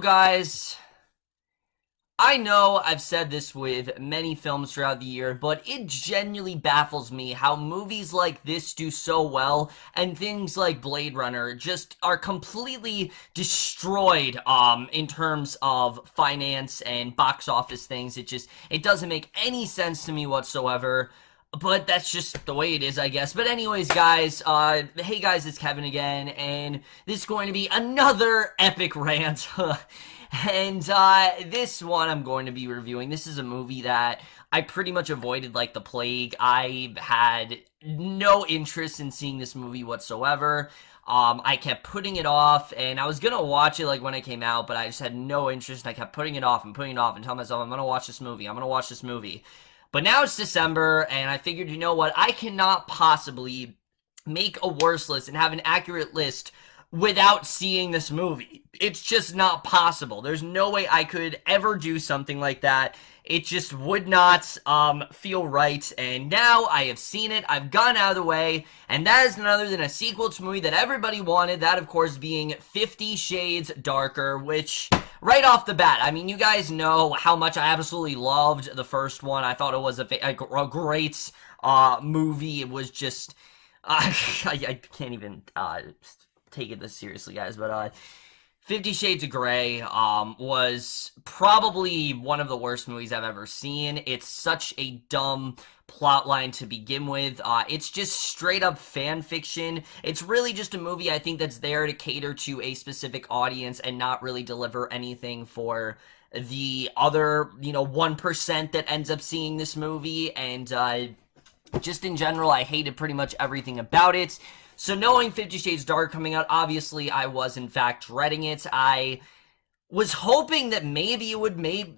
Guys, I know I've said this with many films throughout the year, but it genuinely baffles me how movies like this do so well and things like Blade Runner just are completely destroyed in terms of finance and box office things. It doesn't make any sense to me whatsoever. But that's just the way it is, I guess. But anyways, guys, hey guys, it's Kevin again, and this is going to be another epic rant. And this one I'm going to be reviewing. This is a movie that I pretty much avoided like the plague. I had no interest in seeing this movie whatsoever. I kept putting it off, and I was gonna watch it like when it came out, but I just had no interest, and I kept putting it off and putting it off and telling myself, I'm gonna watch this movie. I'm gonna watch this movie. But now it's December, and I figured, you know what? I cannot possibly make a worse list and have an accurate list without seeing this movie. It's just not possible. There's no way I could ever do something like that. It just would not feel right, and now I have seen it, I've gone out of the way, and that is none other than a sequel to a movie that everybody wanted, that of course being 50 Shades Darker, which, right off the bat, I mean, you guys know how much I absolutely loved the first one. I thought it was a great movie. It was just, I can't even take it this seriously, guys, but 50 Shades of Grey was probably one of the worst movies I've ever seen. It's such a dumb plotline to begin with. It's just straight up fan fiction. It's really just a movie, I think, that's there to cater to a specific audience and not really deliver anything for the other, 1% that ends up seeing this movie. And just in general, I hated pretty much everything about it. So knowing 50 Shades Dark coming out, obviously I was in fact dreading it. I was hoping that maybe it would make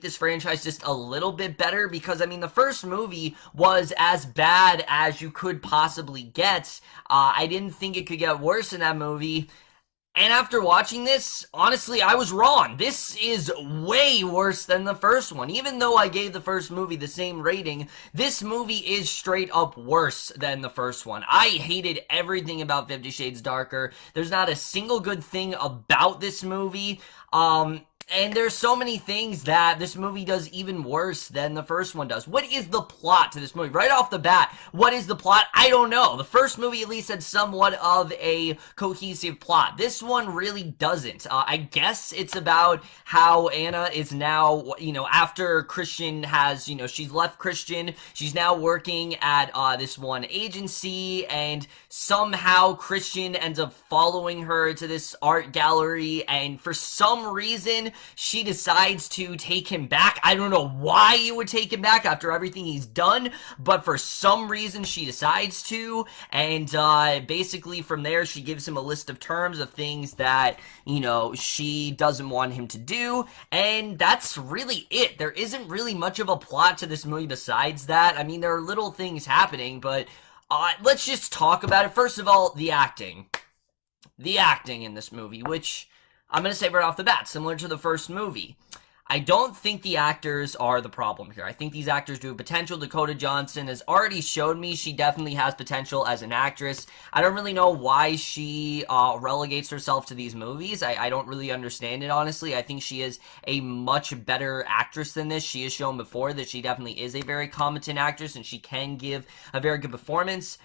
this franchise just a little bit better, because I mean the first movie was as bad as you could possibly get. I didn't think it could get worse in that movie. And after watching this, honestly, I was wrong. This is way worse than the first one. Even though I gave the first movie the same rating, this movie is straight up worse than the first one. I hated everything about 50 Shades Darker. There's not a single good thing about this movie. And there's so many things that this movie does even worse than the first one does. What is the plot to this movie? Right off the bat, what is the plot? I don't know. The first movie at least had somewhat of a cohesive plot. This one really doesn't. I guess it's about how Anna is now, after Christian has, she's left Christian, she's now working at this one agency, and somehow Christian ends up following her to this art gallery, and for some reason, she decides to take him back. I don't know why you would take him back after everything he's done, but for some reason she decides to, and basically from there she gives him a list of terms of things that, she doesn't want him to do, and that's really it. There isn't really much of a plot to this movie besides that. I mean, there are little things happening, but let's just talk about it. First of all, the acting. The acting in this movie, which I'm going to say right off the bat, similar to the first movie. I don't think the actors are the problem here. I think these actors do have potential. Dakota Johnson has already showed me she definitely has potential as an actress. I don't really know why she relegates herself to these movies. I don't really understand it, honestly. I think she is a much better actress than this. She has shown before that she definitely is a very competent actress, and she can give a very good performance.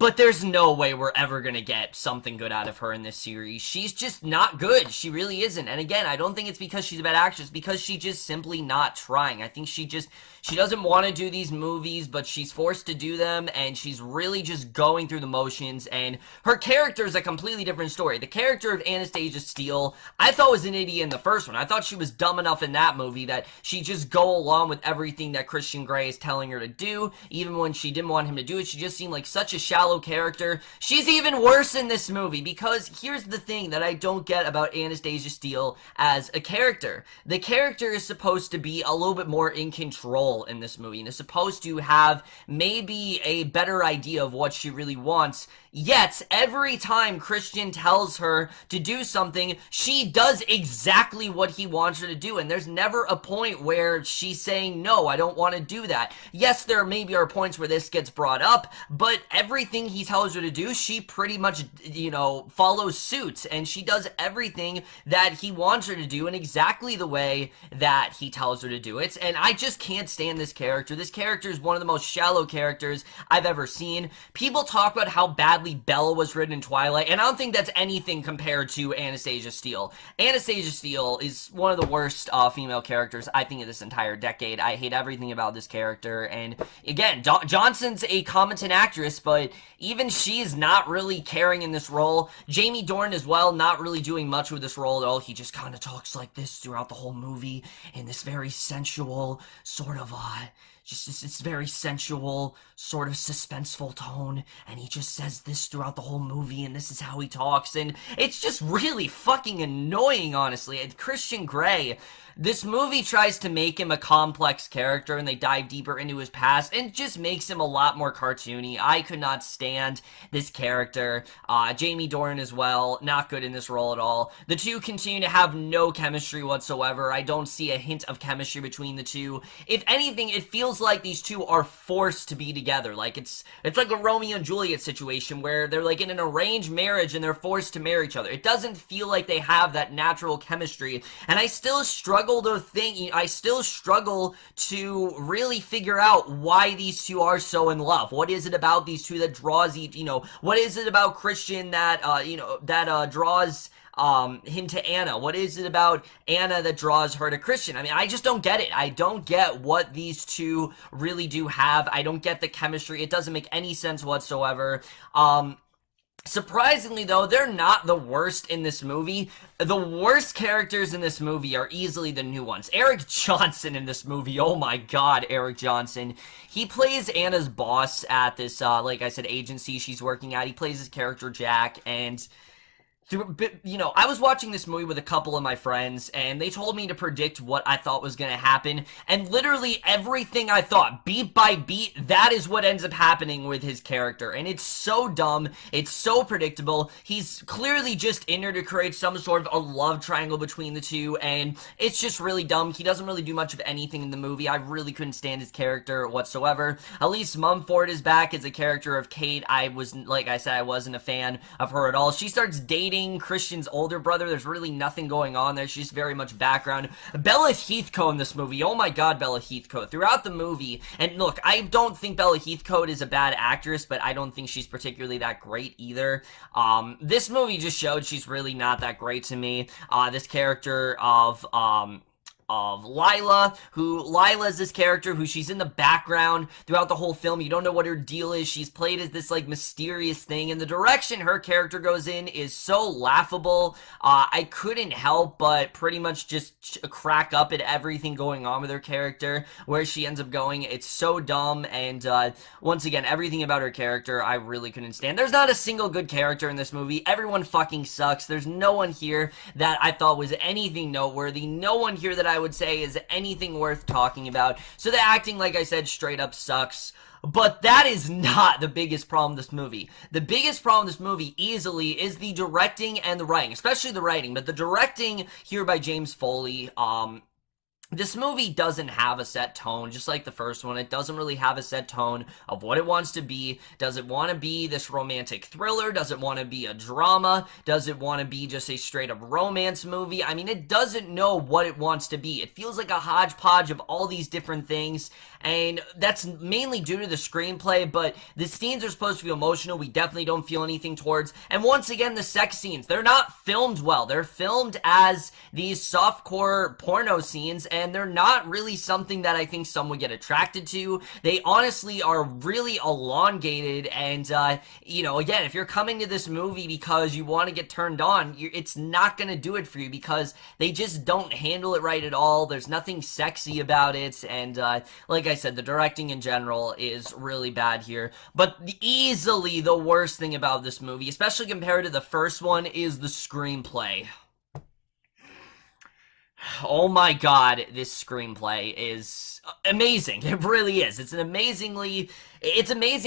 But there's no way we're ever going to get something good out of her in this series. She's just not good. She really isn't. And again, I don't think it's because she's a bad actress, because she's just simply not trying. I think she doesn't want to do these movies, but she's forced to do them, and she's really just going through the motions, and her character is a completely different story. The character of Anastasia Steele, I thought was an idiot in the first one. I thought she was dumb enough in that movie that she just go along with everything that Christian Grey is telling her to do, even when she didn't want him to do it. She just seemed like such a shallow character. She's even worse in this movie, because here's the thing that I don't get about Anastasia Steele as a character. The character is supposed to be a little bit more in control role in this movie and is supposed to have maybe a better idea of what she really wants. Yet, every time Christian tells her to do something, she does exactly what he wants her to do. And there's never a point where she's saying, no, I don't want to do that. Yes, there maybe are points where this gets brought up, but everything he tells her to do, she pretty much, follows suit. And she does everything that he wants her to do in exactly the way that he tells her to do it. And I just can't stand this character. This character is one of the most shallow characters I've ever seen. People talk about how badly Bella was written in Twilight, and I don't think that's anything compared to Anastasia Steele. Anastasia Steele is one of the worst female characters, I think, of this entire decade. I hate everything about this character, and again, Johnson's a competent actress, but even she's not really caring in this role. Jamie Dornan as well, not really doing much with this role at all. He just kind of talks like this throughout the whole movie, in this very sensual, sort of, this very sensual, sort of suspenseful tone, and he just says this throughout the whole movie, and this is how he talks, and it's just really fucking annoying, honestly. And Christian Grey, this movie tries to make him a complex character, and they dive deeper into his past, and just makes him a lot more cartoony. I could not stand this character. Jamie Dornan as well, not good in this role at all. The two continue to have no chemistry whatsoever. I don't see a hint of chemistry between the two. If anything, it feels like these two are forced to be together. Like, it's like a Romeo and Juliet situation where they're like in an arranged marriage and they're forced to marry each other. It doesn't feel like they have that natural chemistry, and I still struggle to really figure out why these two are so in love. What is it about these two that draws what is it about Christian that draws him to Anna? What is it about Anna that draws her to Christian? I mean, I just don't get it. I don't get what these two really do have. I don't get the chemistry. It doesn't make any sense whatsoever. Surprisingly, though, they're not the worst in this movie. The worst characters in this movie are easily the new ones. Eric Johnson in this movie, oh my god, Eric Johnson. He plays Anna's boss at this, like I said, agency she's working at. He plays his character Jack, and I was watching this movie with a couple of my friends, and they told me to predict what I thought was going to happen, and literally everything I thought, beat by beat, that is what ends up happening with his character, and it's so dumb, it's so predictable. He's clearly just in there to create some sort of a love triangle between the two, and it's just really dumb. He doesn't really do much of anything in the movie. I really couldn't stand his character whatsoever. Elise Mumford is back as a character of Kate. Like I said, I wasn't a fan of her at all. She starts dating Christian's older brother. There's really nothing going on there. She's very much background. Bella Heathcote in this movie. Oh my god, Bella Heathcote. Throughout the movie, and look, I don't think Bella Heathcote is a bad actress, but I don't think she's particularly that great either. This movie just showed she's really not that great to me. This character of Lila, Lila's this character who she's in the background throughout the whole film. You don't know what her deal is. She's played as this like mysterious thing, and the direction her character goes in is so laughable. I couldn't help but pretty much just crack up at everything going on with her character, where she ends up going. It's so dumb, and once again, everything about her character I really couldn't stand. There's not a single good character in this movie. Everyone fucking sucks. There's no one here that I thought was anything noteworthy. No one here that I would say is anything worth talking about. So the acting, like I said, straight up sucks. But that is not the biggest problem with this movie. The biggest problem with this movie easily is the directing and the writing, especially the writing. But the directing here by James Foley, this movie doesn't have a set tone, just like the first one. It doesn't really have a set tone of what it wants to be. Does it want to be this romantic thriller? Does it want to be a drama? Does it want to be just a straight-up romance movie? I mean, it doesn't know what it wants to be. It feels like a hodgepodge of all these different things, and that's mainly due to the screenplay, but the scenes are supposed to be emotional. We definitely don't feel anything towards. And once again, the sex scenes, they're not filmed well. They're filmed as these softcore porno scenes, and they're not really something that I think some would get attracted to. They honestly are really elongated, and, again, if you're coming to this movie because you want to get turned on, it's not going to do it for you because they just don't handle it right at all. There's nothing sexy about it, and, like I said, the directing in general is really bad here. But easily the worst thing about this movie, especially compared to the first one, is the screenplay. Oh my god, this screenplay is amazing. It really is. It's amazing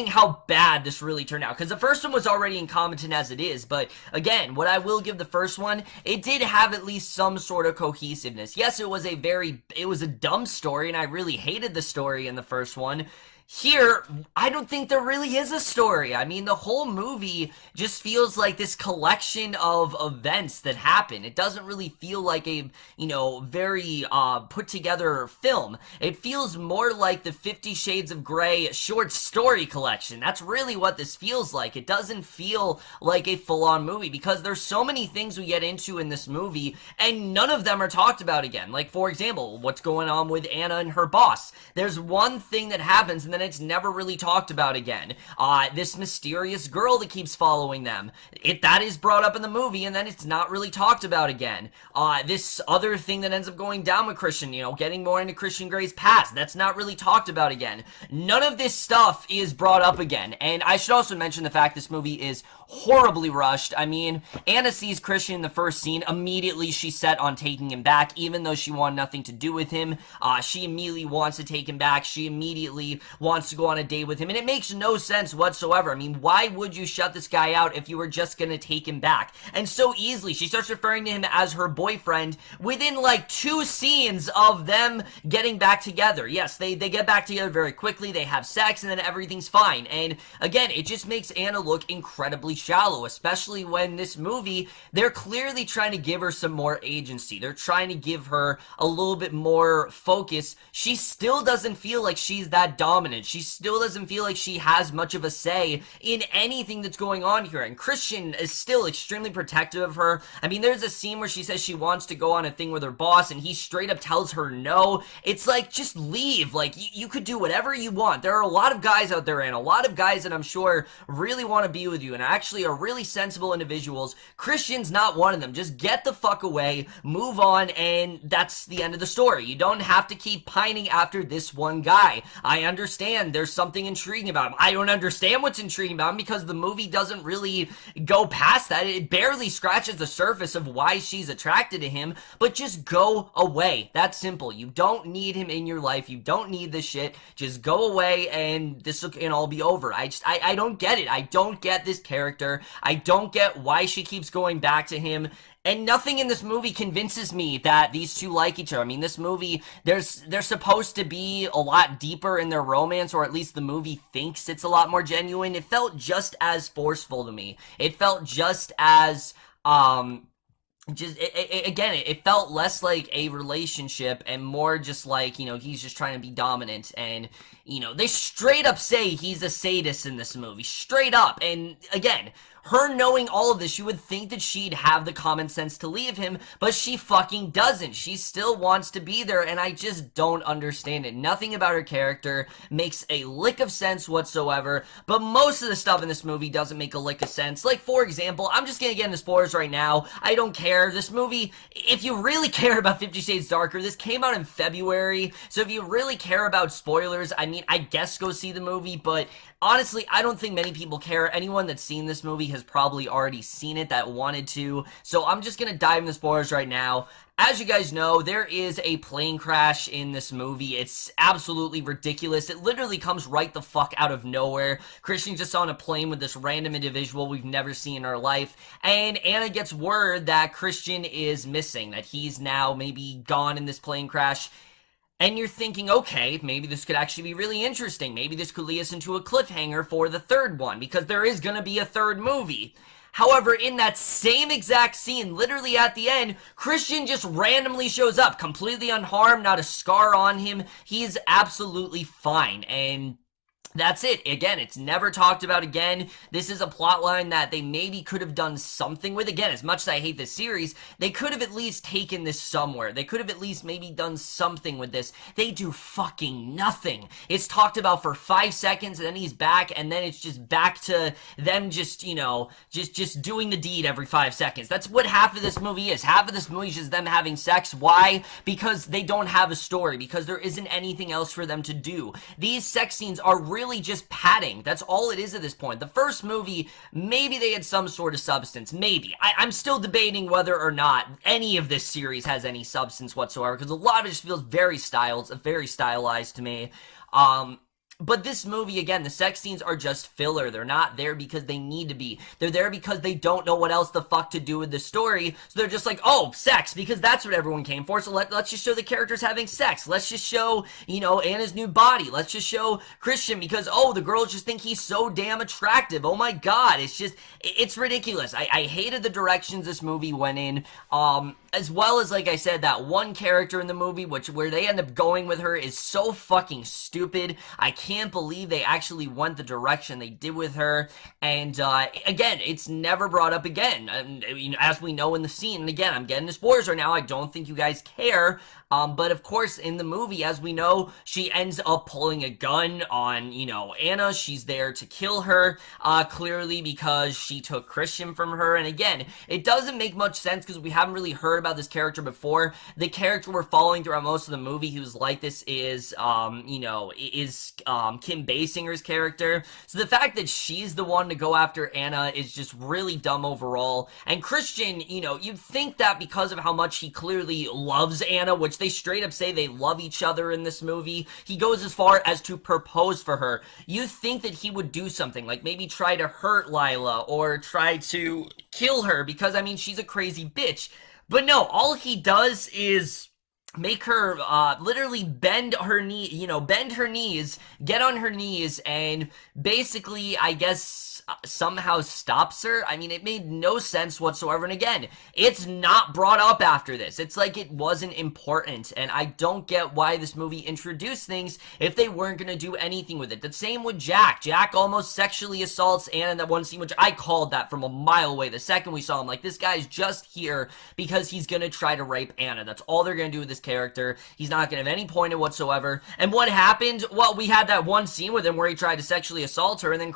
how bad this really turned out. Because the first one was already incompetent as it is, but again, what I will give the first one, it did have at least some sort of cohesiveness. Yes, it was a dumb story, and I really hated the story in the first one. Here, I don't think there really is a story. I mean, the whole movie just feels like this collection of events that happen. It doesn't really feel like a, very put together film. It feels more like the 50 Shades of Grey short story collection. That's really what this feels like. It doesn't feel like a full-on movie because there's so many things we get into in this movie and none of them are talked about again. Like, for example, what's going on with Anna and her boss. There's one thing that happens and then it's never really talked about again. This mysterious girl that keeps following them. That is brought up in the movie and then it's not really talked about again. This other thing that ends up going down with Christian, getting more into Christian Grey's past. That's not really talked about again. None of this stuff is brought up again. And I should also mention the fact this movie is horribly rushed. I mean, Anna sees Christian in the first scene. Immediately, she's set on taking him back, even though she wanted nothing to do with him. She immediately wants to take him back. She immediately wants to go on a date with him, and it makes no sense whatsoever. I mean, why would you shut this guy out if you were just gonna take him back? And so easily, she starts referring to him as her boyfriend within, like, 2 scenes of them getting back together. Yes, they get back together very quickly, they have sex, and then everything's fine. And again, it just makes Anna look incredibly shallow, especially when this movie, they're clearly trying to give her some more agency. They're trying to give her a little bit more focus. She still doesn't feel like she's that dominant. She still doesn't feel like she has much of a say in anything that's going on here. And Christian is still extremely protective of her. I mean, there's a scene where she says she wants to go on a thing with her boss, and he straight up tells her no. It's like, just leave. Like, you could do whatever you want. There are a lot of guys out there, and a lot of guys that I'm sure really want to be with you, and actually are really sensible individuals. Christian's not one of them. Just get the fuck away, move on, and that's the end of the story. You don't have to keep pining after this one guy. I understand there's something intriguing about him. I don't understand what's intriguing about him because the movie doesn't really go past that. It barely scratches the surface of why she's attracted to him, but just go away. That's simple. You don't need him in your life. You don't need this shit. Just go away and this can all be over. I don't get it. I don't get this character. I don't get why she keeps going back to him. And nothing in this movie convinces me that these two like each other. I mean, this movie, they're supposed to be a lot deeper in their romance, or at least the movie thinks it's a lot more genuine. It felt just as forceful to me. It felt just as, it felt less like a relationship and more just like, he's just trying to be dominant. And, they straight up say he's a sadist in this movie. Straight up. And again, her knowing all of this, you would think that she'd have the common sense to leave him, but she fucking doesn't. She still wants to be there, and I just don't understand it. Nothing about her character makes a lick of sense whatsoever, but most of the stuff in this movie doesn't make a lick of sense. Like, for example, I'm just gonna get into spoilers right now. I don't care. This movie, if you really care about 50 Shades Darker, this came out in February, so if you really care about spoilers, I mean, I guess go see the movie, but honestly, I don't think many people care. Anyone that's seen this movie has probably already seen it that wanted to. So I'm just gonna dive into spoilers right now. As you guys know, there is a plane crash in this movie. It's absolutely ridiculous. It literally comes right the fuck out of nowhere. Christian's just on a plane with this random individual we've never seen in our life, and Anna gets word that Christian is missing, that he's now maybe gone in this plane crash. And you're thinking, okay, maybe this could actually be really interesting. Maybe this could lead us into a cliffhanger for the third one, because there is gonna be a third movie. However, in that same exact scene, literally at the end, Christian just randomly shows up, completely unharmed, not a scar on him. He's absolutely fine, and that's it. Again, it's never talked about again. This is a plotline that they maybe could have done something with. Again, as much as I hate this series, they could have at least taken this somewhere. They could have at least maybe done something with this. They do fucking nothing. It's talked about for 5 seconds, and then he's back, and then it's just back to them just, just doing the deed every 5 seconds. That's what half of this movie is. Half of this movie is just them having sex. Why? Because they don't have a story. Because there isn't anything else for them to do. These sex scenes are really really just padding. That's all it is at this point. The first movie, maybe they had some sort of substance. Maybe. I'm still debating whether or not any of this series has any substance whatsoever, because a lot of it just feels very stylized to me. But this movie, again, the sex scenes are just filler. They're not there because they need to be. They're there because they don't know what else the fuck to do with the story. So they're just like, oh, sex, because that's what everyone came for. So let's just show the characters having sex. Let's just show, you know, Anna's new body. Let's just show Christian because, oh, the girls just think he's so damn attractive. Oh my god, it's ridiculous. I hated the directions this movie went in. As well as, like I said, that one character in the movie, where they end up going with her is so fucking stupid. I can't believe they actually went the direction they did with her. And again, it's never brought up again, as we know in the scene. And again, I'm getting to spoilers right now. I don't think you guys care. But of course, in the movie, as we know, she ends up pulling a gun on, you know, Anna. She's there to kill her, clearly because she took Christian from her. And again, it doesn't make much sense because we haven't really heard about this character before. The character we're following throughout most of the movie who's like this is, Kim Basinger's character. So the fact that she's the one to go after Anna is just really dumb overall. And Christian, you know, you'd think that because of how much he clearly loves Anna, which they straight up say they love each other in this movie. He goes as far as to propose for her. You think that he would do something, like maybe try to hurt Lila or try to kill her because, I mean, she's a crazy bitch. But no, all he does is make her literally bend her knees, get on her knees, and basically, I guess, somehow stops her. I mean, it made no sense whatsoever. And again, it's not brought up after this. It's like it wasn't important. And I don't get why this movie introduced things if they weren't going to do anything with it. The same with Jack. Jack almost sexually assaults Anna in that one scene, which I called that from a mile away. The second we saw him, like, this guy's just here because he's going to try to rape Anna. That's all they're going to do with this character. He's not going to have any point in whatsoever. And what happened? Well, we had that one scene with him where he tried to sexually assault her, and then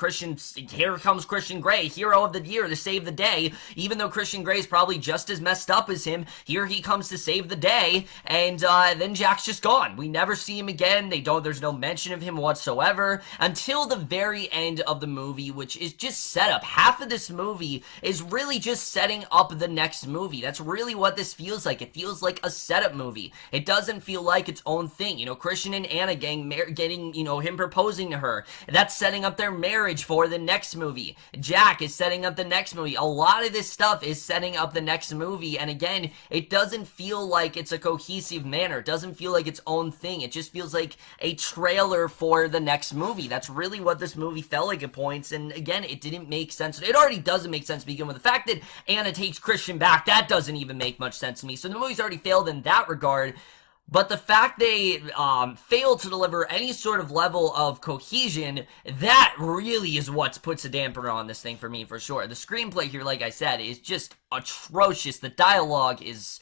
here comes Christian Grey, hero of the year, to save the day. Even though Christian Grey is probably just as messed up as him, here he comes to save the day, and then Jack's just gone. We never see him again. There's no mention of him whatsoever until the very end of the movie, which is just setup. Half of this movie is really just setting up the next movie. That's really what this feels like. It feels like a setup movie. It doesn't feel like its own thing. You know, Christian and Anna getting, you know, him proposing to her. That's setting up their marriage for the next movie. Jack is setting up the next movie. A lot of this stuff is setting up the next movie, and again, it doesn't feel like it's a cohesive manner. It doesn't feel like its own thing. It just feels like a trailer for the next movie. That's really what this movie felt like at points, and again, it didn't make sense. It already doesn't make sense to begin with. The fact that Anna takes Christian back, that doesn't even make much sense to me. So the movie's already failed in that regard. But the fact they failed to deliver any sort of level of cohesion, that really is what puts a dampener on this thing for me, for sure. The screenplay here, like I said, is just atrocious. The dialogue is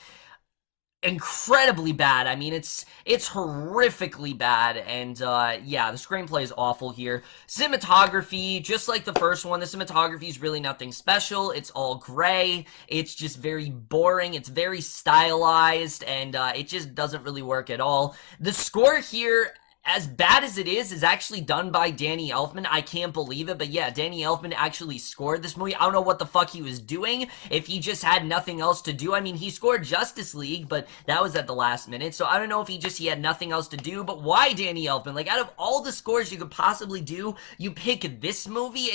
incredibly bad. I mean, it's horrifically bad, and yeah, the screenplay is awful here. Cinematography, just like the first one, the cinematography is really nothing special. It's all gray. It's just very boring. It's very stylized, and it just doesn't really work at all. The score here, as bad as it is actually done by Danny Elfman. I can't believe it, but yeah, Danny Elfman actually scored this movie. I don't know what the fuck he was doing, if he just had nothing else to do. I mean, he scored Justice League, but that was at the last minute, so I don't know if he had nothing else to do. But why Danny Elfman? Like, out of all the scores you could possibly do, you pick this movie?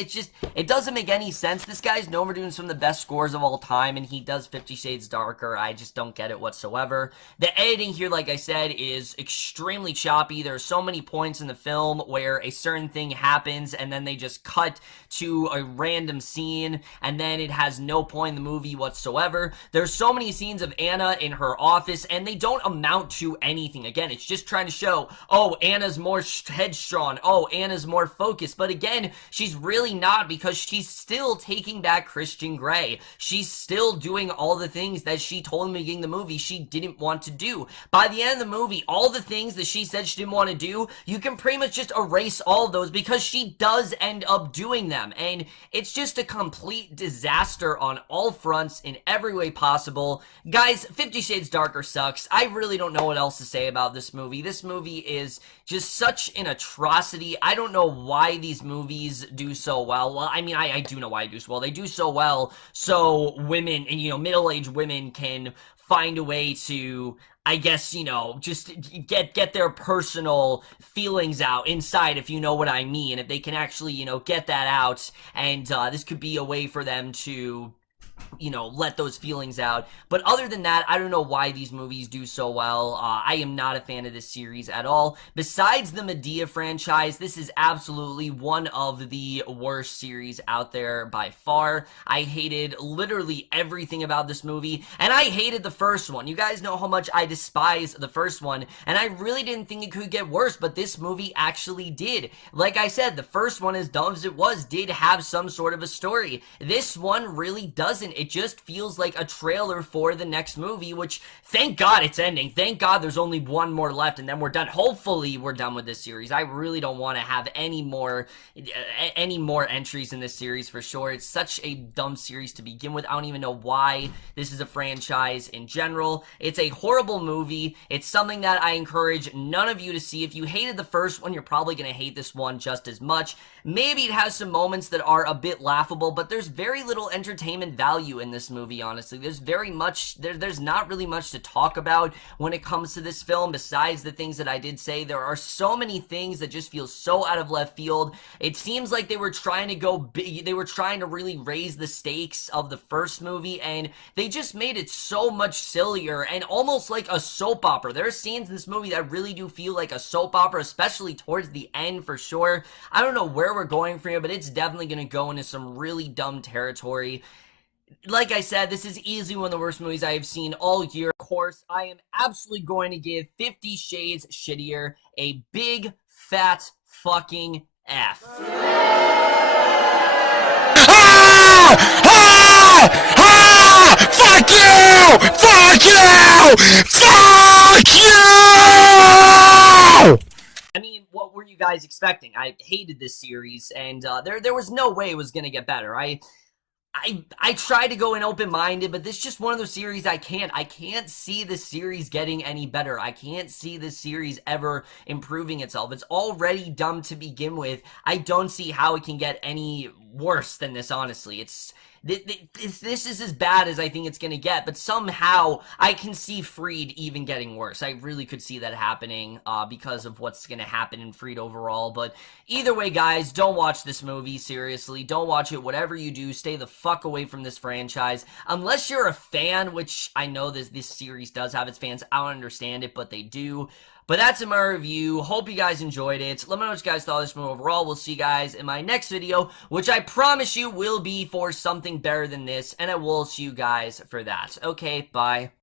It doesn't make any sense. This guy's known for doing some of the best scores of all time, and he does 50 Shades Darker. I just don't get it whatsoever. The editing here, like I said, is extremely choppy. There's so many points in the film where a certain thing happens and then they just cut to a random scene, and then it has no point in the movie whatsoever. There's so many scenes of Anna in her office, and they don't amount to anything. Again, it's just trying to show, oh, Anna's more headstrong, oh, Anna's more focused, but again, she's really not, because she's still taking back Christian Grey. She's still doing all the things that she told him in the beginning of the movie she didn't want to do. By the end of the movie, all the things that she said she didn't want to do, you can pretty much just erase all of those because she does end up doing them. And it's just a complete disaster on all fronts in every way possible. Guys, 50 Shades Darker sucks. I really don't know what else to say about this movie. This movie is just such an atrocity. I don't know why these movies do so well. Well, I mean, I do know why they do so well. They do so well so women and, middle-aged women can find a way to, I guess, just get their personal feelings out inside, if you know what I mean. If they can actually, get that out, and this could be a way for them to let those feelings out. But other than that, I don't know why these movies do so well. I am not a fan of this series at all. Besides the Medea franchise, this is absolutely one of the worst series out there by far. I hated literally everything about this movie, and I hated the first one. You guys know how much I despise the first one, and I really didn't think it could get worse, but this movie actually did. Like I said, the first one, as dumb as it was, did have some sort of a story. This one really doesn't. It just feels like a trailer for the next movie, which, thank God it's ending. Thank God there's only one more left, and then we're done. Hopefully we're done with this series. I really don't want to have any more entries in this series for sure. It's such a dumb series to begin with. I don't even know why this is a franchise in general. It's a horrible movie. It's something that I encourage none of you to see. If you hated the first one, you're probably going to hate this one just as much. Maybe it has some moments that are a bit laughable, but there's very little entertainment value in this movie, honestly. There's not really much to talk about when it comes to this film, besides the things that I did say. There are so many things that just feel so out of left field. It seems like they were trying to go big, they were trying to really raise the stakes of the first movie, and they just made it so much sillier and almost like a soap opera. There are scenes in this movie that really do feel like a soap opera, especially towards the end for sure. I don't know where we're going from here, but it's definitely going to go into some really dumb territory. Like I said, this is easily one of the worst movies I have seen all year. Of course, I am absolutely going to give 50 Shades Shittier a big, fat, fucking F. Fuck you! Fuck you! Fuck you! I mean, what were you guys expecting? I hated this series, and there was no way it was gonna get better. I tried to go in open-minded, but this is just one of those series I can't see this series getting any better. I can't see this series ever improving itself. It's already dumb to begin with. I don't see how it can get any worse than this, honestly. This is as bad as I think it's gonna get, but somehow I can see Freed even getting worse. I really could see that happening because of what's gonna happen in Freed overall. But either way, guys, don't watch this movie. Seriously, don't watch it. Whatever you do, stay the fuck away from this franchise. Unless you're a fan, which I know this series does have its fans. I don't understand it, but they do. But that's in my review. Hope you guys enjoyed it. Let me know what you guys thought of this movie overall. We'll see you guys in my next video, which I promise you will be for something better than this, and I will see you guys for that. Okay, bye.